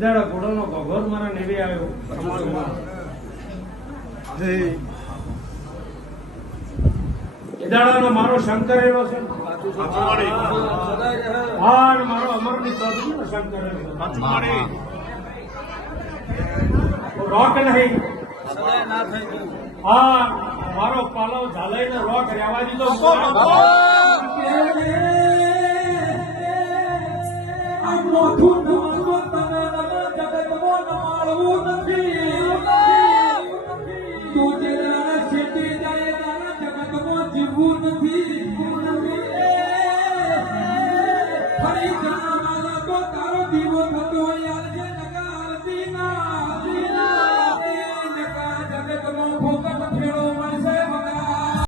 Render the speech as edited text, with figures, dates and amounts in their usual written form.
દાડા ઘોડોનો ઘોઘર મારા નેવી આવ્યો. એ દાડાનો મારો શંકર એવો છે. હા, મારો અમરની ચૌધરી નો શંકર એવો. રોક નહીં. હા, મારો પાલવ ઝાલાઈ ને રોક રહેવા દીધો. તું જે શેઠી જાય જગતમાં જીવવું નથી.